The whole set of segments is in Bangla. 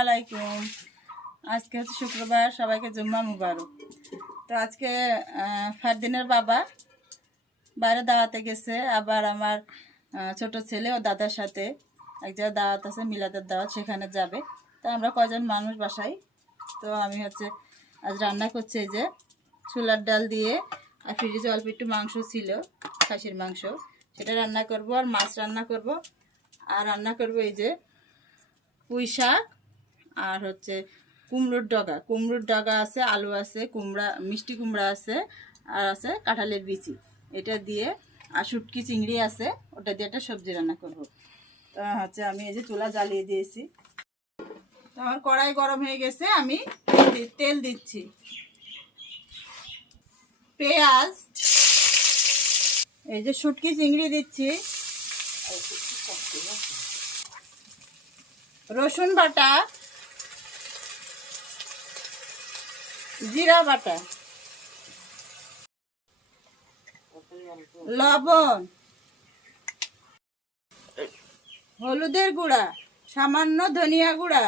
আলাইকুম। আজকে হচ্ছে শুক্রবার, সবাইকে জুম্মা মুবারক। তো আজকে ফারদিনের বাবা বাইরে দাওয়াতে গেছে, আবার আমার ছোট ছেলে ও দাদার সাথে এক জায়গায় দাওয়াত আছে, মিলাদের দাওয়াত, সেখানে যাবে। তো আমরা কয়জন মানুষ বাসায়। তো আমি হচ্ছে আজ রান্না করছি এই যে ছোলার ডাল দিয়ে, আর ফ্রিজে অল্প একটু মাংস ছিল, খাসির মাংস, সেটা রান্না করব। আর মাছ রান্না করব, আর রান্না করব এই যে পুঁই শাক, আর হচ্ছে কুমড়োর ডগা আছে, আলু আছে, কুমড়া, মিষ্টি কুমড়া আছে, আর আছে কাঁঠালের বিচি, এটা দিয়ে, আর শুটকি চিংড়ি আছে, ওটা দিয়ে একটা সবজি রান্না করব। তো হচ্ছে আমি এই যে চুলা জ্বালিয়ে দিয়েছি। তো আমার কড়াই গরম হয়ে গেছে, আমি তেল দিচ্ছি, পেঁয়াজ, এই যে শুটকি চিংড়ি দিচ্ছি, রসুন বাটা, জিরা বাটা, লবণ, হলুদের গুঁড়া, সামান্য ধনিয়া গুঁড়া,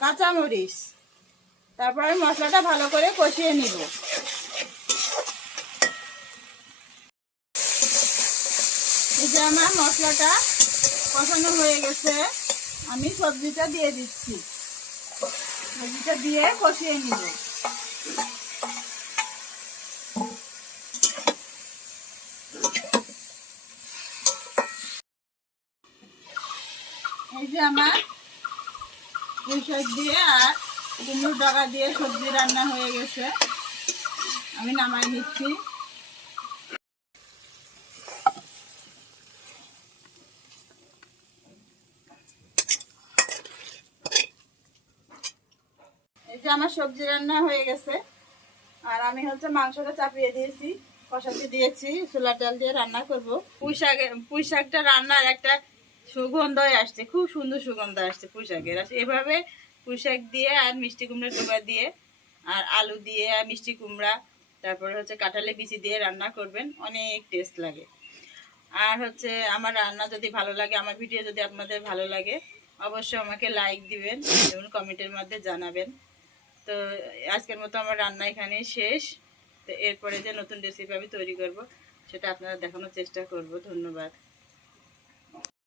কাঁচামরিচ। তারপরে মশলাটা ভালো করে কষিয়ে নিব। এই যে আমার মশলাটা কষানো হয়ে গেছে, আমি সবজিটা দিয়ে দিচ্ছি, সবজিটা দিয়ে কষিয়ে নিব। এই যে আমার পুঁই শাক দিয়ে আর কুমড়োর ডগা দিয়ে সবজি রান্না হয়ে গেছে, আমি নামাই নিচ্ছি। এই যে আমার সবজি রান্না হয়ে গেছে, আর আমি হচ্ছে মাংসটা চাপিয়ে দিয়েছি, কষাতে দিয়েছি, ছোলার ডাল দিয়ে রান্না করব। পুঁই শাকটা রান্নার একটা সুগন্ধ আসছে, খুব সুন্দর সুগন্ধ আসছে পুঁই শাকের। এভাবে পুঁই শাক দিয়ে আর মিষ্টি কুমড়া ডোবা দিয়ে আর আলু দিয়ে আর মিষ্টি কুমড়া, তারপরে হচ্ছে কাঁঠালের বিচি দিয়ে রান্না করবেন, অনেক টেস্ট লাগে। আর হচ্ছে আমার রান্না যদি ভালো লাগে, আমার ভিডিও যদি আপনাদের ভালো লাগে, অবশ্যই আমাকে লাইক দিবেন এবং কমেন্টের মধ্যে জানাবেন। তো আজকের মতো আমার রান্না এখানেই শেষ। তো এরপরে যে নতুন রেসিপি আমি তৈরি করব, সেটা আপনারা দেখানোর চেষ্টা করব। ধন্যবাদ।